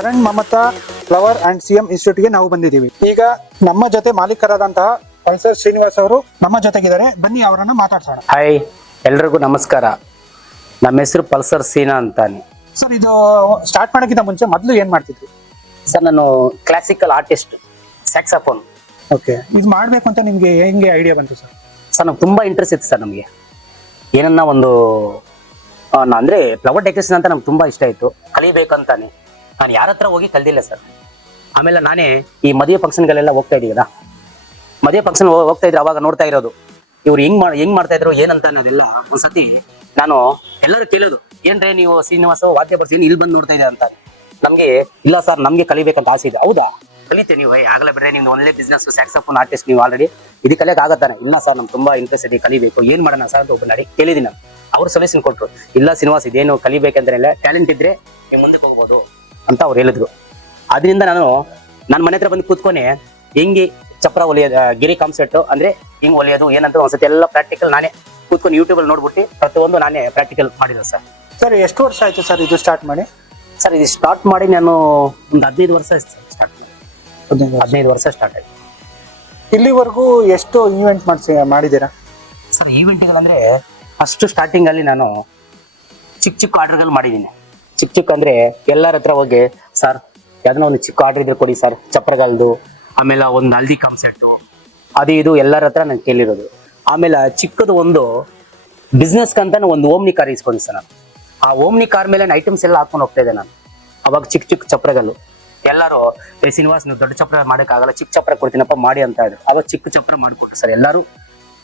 Charan Mamata flower and CM institute ಗೆ ನಾವು ಬಂದಿದ್ದೀವಿ. ಈಗ ನಮ್ಮ ಜೊತೆ ಮಾಲೀಕರಾದಂತಹ ಪಲ್ಸರ್ ಶ್ರೀನಿವಾಸ್ ಅವರು ನಮ್ಮ ಜೊತೆಗಿದ್ದಾರೆ. ಬನ್ನಿ ಅವರನ್ನ ಮಾತಾಡ್ಸೋಣ. ಹಾಯ್, ಎಲ್ರಿಗೂ ನಮಸ್ಕಾರ. ನಮ್ಮ ಹೆಸರು ಪಲ್ಸರ್ ಸೀನಾ ಅಂತಾನೆ. ಸರ್, ಇದು ಸ್ಟಾರ್ಟ್ ಮಾಡೋಕ್ಕಿಂತ ಮುಂಚೆ ಮೊದಲು ಏನ್ ಮಾಡ್ತಿದ್ವಿ? ಸರ್, ನಾನು ಕ್ಲಾಸಿಕಲ್ ಆರ್ಟಿಸ್ಟ್, ಸ್ಯಾಕ್ಸೋಫೋನ್. ಓಕೆ, ಇದು ಮಾಡ್ಬೇಕು ಅಂತ ನಿಮ್ಗೆ ಹೆಂಗೆ ಐಡಿಯಾ ಬಂತು ಸರ್? ಸರ್, ನಮ್ಗೆ ತುಂಬಾ ಇಂಟ್ರೆಸ್ಟ್ ಇತ್ತು ಸರ್. ನಮಗೆ ಏನನ್ನ ಒಂದು ಅಂದ್ರೆ ಫ್ಲವರ್ ಡೆಕೋರೇಷನ್ ಅಂತ ನಮ್ಗೆ ತುಂಬಾ ಇಷ್ಟ ಆಯ್ತು, ಕಲಿಬೇಕಂತಾನೆ. ನಾನು ಯಾರ ಹತ್ರ ಹೋಗಿ ಕಲ್ದಿಲ್ಲ ಸರ್. ಆಮೇಲೆ ನಾನೇ ಈ ಮದುವೆ ಫಂಕ್ಷನ್ಗಳೆಲ್ಲ ಹೋಗ್ತಾ ಇದೀವಲ್ಲ, ಮದುವೆ ಫಂಕ್ಷನ್ ಹೋಗ್ತಾ ಇದ್ರೆ ಅವಾಗ ನೋಡ್ತಾ ಇರೋದು ಇವ್ರು ಹೆಂಗ್ ಮಾಡ್ತಾ ಇದ್ರು ಏನಂತ ಅನ್ನೋದೆಲ್ಲ. ಒಂದ್ಸತಿ ನಾನು ಎಲ್ಲರೂ ಕೇಳೋದು, ಏನ್ರೇ ನೀವು ಶ್ರೀನಿವಾಸ ವಾದ್ಯ ಬರ್ತೀನಿ ಇಲ್ಲಿ ಬಂದು ನೋಡ್ತಾ ಇದೆ ಅಂತ. ನಮ್ಗೆ ಇಲ್ಲ ಸರ್, ನಮ್ಗೆ ಕಲಿಬೇಕಂತ ಆಸೆ ಇದೆ. ಹೌದಾ, ಕಲಿತೆ ನೀವು, ಆಗಲೇ ಬಿಡ್ರೆ ನಿಮ್ದು ಒಳ್ಳೆ ಬಿಸ್ನೆಸ್, ಸ್ಯಾಕ್ಸೋಫೋನ್ ಆರ್ಟಿಸ್ಟ್ ನೀವು ಆಲ್ರೆಡಿ, ಇದು ಕಲಿಯಕ್ಕೆ ಆಗತ್ತಾನೆ? ಇಲ್ಲ ಸರ್, ನಮ್ಗೆ ತುಂಬಾ ಇಂಟ್ರೆಸ್ಟ್ ಇದೆ, ಕಲಿಬೇಕು, ಏನ್ ಮಾಡೋಣ ಸರ್ ಅಂತ ಒಬ್ಬ ನಡಿ ಕೇಳಿದೀನಿ ನಾನು. ಅವ್ರು ಸೊಲ್ಯೂಷನ್ ಕೊಟ್ರು, ಇಲ್ಲ ಶ್ರೀನಿವಾಸ್, ಇದೇನು ಕಲಿಬೇಕಂದ್ರೆ ಟ್ಯಾಲೆಂಟ್ ಇದ್ರೆ ನೀವು ಮುಂದಕ್ಕೆ ಹೋಗ್ಬೋದು ಅಂತ ಅವ್ರು ಹೇಳಿದ್ರು. ಅದರಿಂದ ನಾನು ನನ್ನ ಮನೆ ಹತ್ರ ಬಂದು ಕೂತ್ಕೊನೆ ಹೆಂಗೆ ಚಪ್ರ ಹೊಲಿಯೋದು, ಗಿರಿ ಕಾನ್ಸೆಪ್ಟ್ ಅಂದ್ರೆ ಹಿಂಗ್ ಹೊಲಿಯೋದು ಏನಂತ ಒಂದ್ಸತಿ ಎಲ್ಲ ಪ್ರಾಕ್ಟಿಕಲ್ ನಾನೇ ಕೂತ್ಕೊಂಡು ಯೂಟ್ಯೂಬ್ ಅಲ್ಲಿ ನೋಡ್ಬಿಟ್ಟು ಪ್ರತಿಯೊಂದು ನಾನೇ ಪ್ರಾಕ್ಟಿಕಲ್ ಮಾಡಿದೆ ಸರ್. ಸರ್, ಎಷ್ಟು ವರ್ಷ ಆಯ್ತು ಸರ್ ಇದು ಸ್ಟಾರ್ಟ್ ಮಾಡಿ? ಸರ್, ಇದು ಸ್ಟಾರ್ಟ್ ಮಾಡಿ ನಾನು ಒಂದು 15 ವರ್ಷ ಸ್ಟಾರ್ಟ್ ಮಾಡಿ. 15 ವರ್ಷ ಸ್ಟಾರ್ಟ್ ಆಯ್ತು. ಇಲ್ಲಿವರೆಗೂ ಎಷ್ಟು ಈವೆಂಟ್ ಮಾಡಿದ್ದೀರಾ ಸರ್? ಈವೆಂಟ್ಗಳಂದ್ರೆ ಫಸ್ಟ್ ಸ್ಟಾರ್ಟಿಂಗ್ ಅಲ್ಲಿ ನಾನು ಚಿಕ್ಕ ಆರ್ಡರ್ಗಳು ಮಾಡಿದ್ದೀನಿ. ಚಿಕ್ಕ ಅಂದ್ರೆ ಎಲ್ಲರ ಹತ್ರ ಹೋಗಿ, ಸರ್ ಯಾವ್ದನ್ನ ಒಂದು ಚಿಕ್ಕ ಆರ್ಡರ್ ಇದ್ರೆ ಕೊಡಿ ಸರ್, ಚಪ್ರಗಲ್ದು, ಆಮೇಲೆ ಒಂದು ಹಲ್ದಿ ಕಾನ್ಸೆಪ್ಟ್, ಅದು ಇದು ಎಲ್ಲರ ಹತ್ರ ನಾನು ಕೇಳಿರೋದು. ಆಮೇಲೆ ಚಿಕ್ಕದು ಒಂದು ಬಿಸ್ನೆಸ್ ಕಂತ ಒಂದು ಓಮ್ನಿ ಕಾರ್ ಇಸ್ಕೊಂಡು ಸರ್. ನಾನು ಆ ಓಮ್ನಿ ಕಾರ್ ಮೇಲೆ ಐಟಮ್ಸ್ ಎಲ್ಲ ಹಾಕೊಂಡು ಹೋಗ್ತಾ ಇದ್ದೆ ನಾನು. ಅವಾಗ ಚಿಕ್ಕ ಚಪ್ರಗಳು ಎಲ್ಲರೂ, ಶ್ರೀನಿವಾಸ್ ನೀವು ದೊಡ್ಡ ಚಪ್ರ ಮಾಡೋಕ್ಕಾಗಲ್ಲ, ಚಿಕ್ಕ ಚಪ್ರ ಕೊಡ್ತೀನಪ್ಪ ಮಾಡಿ ಅಂತ ಇದ್ರು. ಅವಾಗ ಚಿಕ್ಕ ಚಪ್ರ ಮಾಡಿಕೊಟ್ರು ಸರ್. ಎಲ್ಲರೂ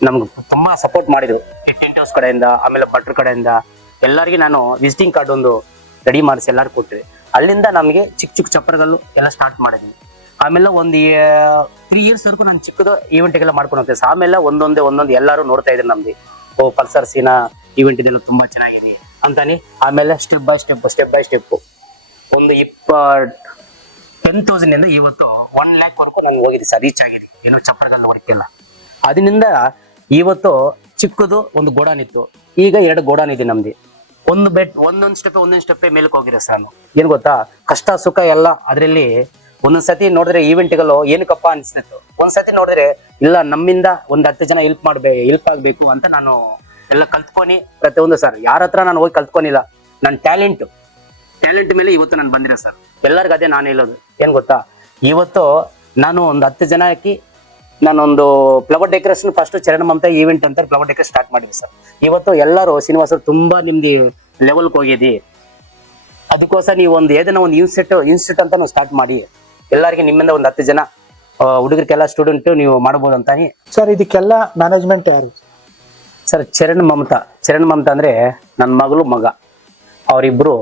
ನಮ್ಗೆ ತುಂಬಾ ಸಪೋರ್ಟ್ ಮಾಡಿದ್ರು, ಟೆಂಟ್ ಹೌಸ್ ಕಡೆಯಿಂದ, ಆಮೇಲೆ ಭಟ್ರ ಕಡೆಯಿಂದ ಎಲ್ಲರಿಗೆ ನಾನು ವಿಸಿಟಿಂಗ್ ಕಾರ್ಡ್ ಒಂದು ರೆಡಿ ಮಾಡಿಸಿ ಎಲ್ಲರೂ ಕೊಟ್ಟಿದೆ. ಅಲ್ಲಿಂದ ನಮಗೆ ಚಿಕ್ಕ ಚಪ್ರಗಳು ಎಲ್ಲ ಸ್ಟಾರ್ಟ್ ಮಾಡಿದ್ವಿ. ಆಮೇಲೆ ಒಂದು 3 years ವರೆಗೂ ನಾನು ಚಿಕ್ಕದು ಈವೆಂಟ್ಗೆಲ್ಲ ಮಾಡ್ಕೊಂಡು ಹೋಗ್ತೇನೆ. ಆಮೇಲೆ ಒಂದೊಂದು ಎಲ್ಲರೂ ನೋಡ್ತಾ ಇದ್ರು ನಮ್ದು, ಓ ಪಲ್ಸರ್ ಸೀನಾ ಈವೆಂಟ್ ಇದೆಲ್ಲ ತುಂಬಾ ಚೆನ್ನಾಗಿದೆ ಅಂತಾನೆ. ಆಮೇಲೆ ಸ್ಟೆಪ್ ಬೈ ಸ್ಟೆಪ್ ಒಂದು 10,000 ಇಂದ ಇವತ್ತು 1 lakh ವರೆಗೂ ನಾನು ಹೋಗಿದ್ದೆ ಸರ್, ರೀಚ್ ಆಗಿದೆ ಏನೋ ಚಪ್ರಗಲ್ ವರ್ಕ್ ಎಲ್ಲ. ಅದರಿಂದ ಇವತ್ತು ಚಿಕ್ಕದು ಒಂದು ಗೋಡಾನ್ ಇತ್ತು, ಈಗ 2 ಗೋಡಾನ್ ಇದೆ ನಮ್ದು. ಒಂದೊಂದು ಸ್ಟೆಪ್ ಮೇಲಕ್ಕೆ ಹೋಗಿರೋ ಸರ್. ನಾನು ಏನ್ ಗೊತ್ತಾ, ಕಷ್ಟ ಸುಖ ಎಲ್ಲ ಅದರಲ್ಲಿ. ಒಂದೊಂದ್ಸತಿ ನೋಡಿದ್ರೆ ಈವೆಂಟ್ಗಳು ಏನಕ್ಕಪ್ಪ ಅನ್ಸ್ತಿತ್ತು, ಒಂದ್ಸತಿ ನೋಡಿದ್ರೆ ಇಲ್ಲ ನಮ್ಮಿಂದ ಒಂದು 10 ಜನ ಹೆಲ್ಪ್ ಆಗ್ಬೇಕು ಅಂತ ನಾನು ಎಲ್ಲ ಕಲ್ತ್ಕೊನಿ ಪ್ರತಿಯೊಂದು ಸರ್. ಯಾರ ಹತ್ರ ನಾನು ಹೋಗಿ ಕಲ್ತ್ಕೊನಿಲ್ಲ, ನನ್ನ ಟ್ಯಾಲೆಂಟ್ ಮೇಲೆ ಇವತ್ತು ನಾನು ಬಂದಿರೋ ಸರ್. ಎಲ್ಲರಿಗೂ ಅದೇ ನಾನು ಹೇಳೋದು, ಏನ್ ಗೊತ್ತಾ, ಇವತ್ತು ನಾನು ಒಂದು 10 ಜನ ಹಾಕಿ ನಾನೊಂದು flower decoration first Charan Mamata event ಅಂತ ಫ್ಲವರ್ ಡೆಕೋರೇಷನ್ ಸ್ಟಾರ್ಟ್ ಮಾಡಿದ್ವಿ ಸರ್. ಇವತ್ತು ಎಲ್ಲರೂ ಶ್ರೀನಿವಾಸ್ ತುಂಬಾ ನಿಮ್ಗೆ ಲೆವೆಲ್ಗೆ ಹೋಗಿದಿ, ಅದಕ್ಕೋಸ್ಕರ ನೀವು ಒಂದು ಏದನ್ನ ಒಂದು ಇನ್ಸ್ಟಿಟ್ಯೂಟ್ ಅಂತ ನಾವು ಸ್ಟಾರ್ಟ್ ಮಾಡಿ ಎಲ್ಲರಿಗೆ ನಿಮ್ಮಿಂದ ಒಂದು 10 ಜನ ಹುಡುಗರಿಗೆಲ್ಲ ಸ್ಟೂಡೆಂಟ್ ನೀವು ಮಾಡಬಹುದು ಅಂತ. ಸರ್, ಇದಕ್ಕೆಲ್ಲ ಮ್ಯಾನೇಜ್ಮೆಂಟ್ ಯಾರು ಸರ್? ಚರಣ್ ಮಮತಾ ಅಂದ್ರೆ ನನ್ನ ಮಗಳು ಮಗ, ಅವರಿಬ್ರು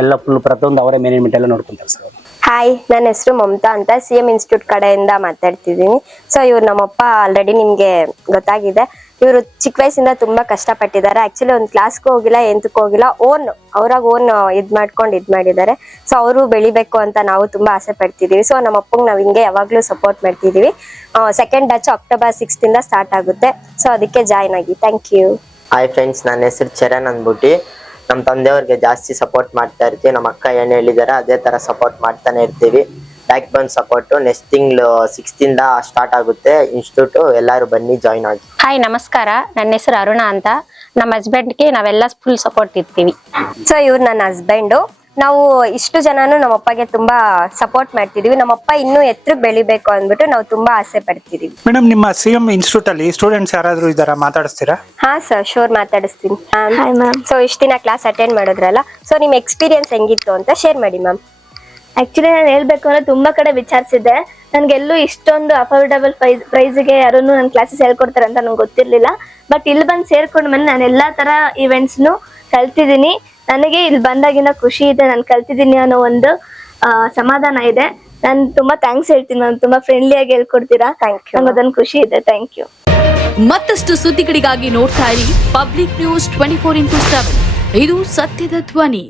ಎಲ್ಲ ಫುಲ್ ಪ್ರತಿಯೊಂದು ಅವರೇ ಮ್ಯಾನೇಜ್ಮೆಂಟ್ ಎಲ್ಲ ನೋಡ್ಕೊಂತಾರೆ ಸರ್. ಹಾಯ್, ನನ್ನ ಹೆಸರು ಮಮತಾ ಅಂತ, ಸಿಎಂ ಇನ್ಸ್ಟಿಟ್ಯೂಟ್ ಕಡೆಯಿಂದ ಮಾತಾಡ್ತಿದ್ದೀನಿ. ಸೊ ಇವ್ರು ನಮ್ಮಪ್ಪ ಆಲ್ರೆಡಿ ನಿಮ್ಗೆ ಗೊತ್ತಾಗಿದೆ. ಇವರು ಚಿಕ್ಕ ವಯಸ್ಸಿಂದ ತುಂಬಾ ಕಷ್ಟಪಟ್ಟಿದ್ದಾರೆ. ಆಕ್ಚುಲಿ ಒಂದು ಕ್ಲಾಸ್ಗೂ ಹೋಗಿಲ್ಲ, ಎಂತಕ್ಕೂ ಹೋಗಿಲ್ಲ, ಓನ್ ಇದ್ ಮಾಡಿದ್ದಾರೆ. ಸೊ ಅವರು ಬೆಳಿಬೇಕು ಅಂತ ನಾವು ತುಂಬಾ ಆಸೆ ಪಡ್ತಿದೀವಿ. ಸೊ ನಮ್ಮ ಅಪ್ಪಂಗೆ ನಾವ್ ಹಿಂಗೆ ಯಾವಾಗ್ಲೂ ಸಪೋರ್ಟ್ ಮಾಡ್ತಿದೀವಿ. ಸೆಕೆಂಡ್ ಬ್ಯಾಚ್ October 6th ಇಂದ ಸ್ಟಾರ್ಟ್ ಆಗುತ್ತೆ. ಸೊ ಅದಕ್ಕೆ ಜಾಯ್ನ್ ಆಗಿ. Thank you. ಹಾಯ್ ಫ್ರೆಂಡ್ಸ್, ನನ್ನ ಹೆಸರು ಚರಣ್ ಅಂದ್ಬಿಟ್ಟು. ನಮ್ಮ ತಂದೆಯವ್ರಿಗೆ ಜಾಸ್ತಿ ಸಪೋರ್ಟ್ ಮಾಡ್ತಾ ಇರ್ತೀವಿ. ನಮ್ಮ ಅಕ್ಕ ಏನ್ ಹೇಳಿದಾರೆ ಅದೇ ತರ ಸಪೋರ್ಟ್ ಮಾಡ್ತಾನೆ ಇರ್ತೀವಿ. ಬ್ಯಾಕ್ ಬೋನ್ ಸಪೋರ್ಟ್. ನೆಕ್ಸ್ಟ್ ತಿಂಗಳು 6th ಇಂದ ಸ್ಟಾರ್ಟ್ ಆಗುತ್ತೆ ಇನ್ಸ್ಟಿಟ್ಯೂಟ್, ಎಲ್ಲರೂ ಬನ್ನಿ ಜಾಯ್ನ್ ಆಗಿ. ಹಾಯ್, ನಮಸ್ಕಾರ. ನನ್ನ ಹೆಸರು ಅರುಣಾ ಅಂತ. ನಮ್ಮ ಹಸ್ಬೆಂಡ್ಗೆ ನಾವೆಲ್ಲ ಫುಲ್ ಸಪೋರ್ಟ್ ಇರ್ತೀವಿ. ಸೊ ಇವ್ರು ನನ್ನ ಹಸ್ಬೆಂಡು. ನಾವು ಇಷ್ಟು ಜನನು ನಮ್ಮ ಅಪ್ಪಗೆ ತುಂಬಾ ಸಪೋರ್ಟ್ ಮಾಡ್ತಿದೀವಿ. ನಮ್ಮಪ್ಪ ಇನ್ನೂ ಎತ್ತರಕ್ಕೆ ಬೆಳಿಬೇಕು ಅಂದ್ಬಿಟ್ಟು ನಾವು ತುಂಬಾ ಆಸೆ ಪಡ್ತಿದೀವಿ. ಮೇಡಮ್, ನಿಮ್ಮ ಸಿಎಂ ಇನ್ಸ್ಟಿಟ್ಯೂಟ್ ಅಲ್ಲಿ ಸ್ಟೂಡೆಂಟ್ಸ್ ಯಾರಾದ್ರೂ ಇದ್ದಾರಾ, ಮಾತಾಡಿಸ್ತೀರಾ? ಹಾ ಸರ್, ಶೋರ್ ಮಾತಾಡಿಸ್ತೀನಿ. ಸೊ ಇಷ್ಟು ದಿನ ಕ್ಲಾಸ್ ಅಟೆಂಡ್ ಮಾಡಿದ್ರಲ್ಲ, ಸೊ ನಿಮ್ ಎಕ್ಸ್ಪೀರಿಯನ್ಸ್ ಹೆಂಗಿತ್ತು ಅಂತ ಶೇರ್ ಮಾಡಿ ಮ್ಯಾಮ್. ಆಕ್ಚುಲಿ ನಾನು ಹೇಳ್ಬೇಕು ಅಂದ್ರೆ ತುಂಬಾ ಕಡೆ ವಿಚಾರಿಸಿದ್ದೆ. ನನ್ಗೆಲ್ಲೂ ಇಷ್ಟೊಂದು ಅಫೋರ್ಡಬಲ್ ಪ್ರೈಸ್ಗೆ ಯಾರು ನನ್ನ ಕ್ಲಾಸಸ್ ಹೇಳ್ಕೊಡ್ತಾರೆ ಅಂತ ನಂಗೆ ಗೊತ್ತಿರ್ಲಿಲ್ಲ. ಬಟ್ ಇಲ್ಲಿ ಬಂದು ಸೇರ್ಕೊಂಡ್ ಮೇಲೆ ನಾನು ಎಲ್ಲಾ ತರ ಇವೆಂಟ್ಸ್ನು ಕಲ್ತಿದ್ದೀನಿ. ನನಗೆ ಇಲ್ಲಿ ಬಂದಾಗಿನ ಖುಷಿ ಇದೆ, ನಾನು ಕಲ್ತಿದ್ದೀನಿ ಅನ್ನೋ ಒಂದು ಸಮಾಧಾನ ಇದೆ. ನಾನು ತುಂಬಾ ಥ್ಯಾಂಕ್ಸ್ ಹೇಳ್ತೀನಿ ಮ್ಯಾಮ್, ತುಂಬಾ ಫ್ರೆಂಡ್ಲಿಯಾಗಿ ಹೇಳ್ಕೊಡ್ತೀರಾ. ನಂಗೆ ಅದೊಂದು ಖುಷಿ ಇದೆ. Thank you. ಮತ್ತಷ್ಟು ಸುದ್ದಿಗಳಿಗಾಗಿ ನೋಡ್ತಾ ಇರಿ ಪಬ್ಲಿಕ್ ನ್ಯೂಸ್ 24x7. ಇದು ಸತ್ಯದ ಧ್ವನಿ.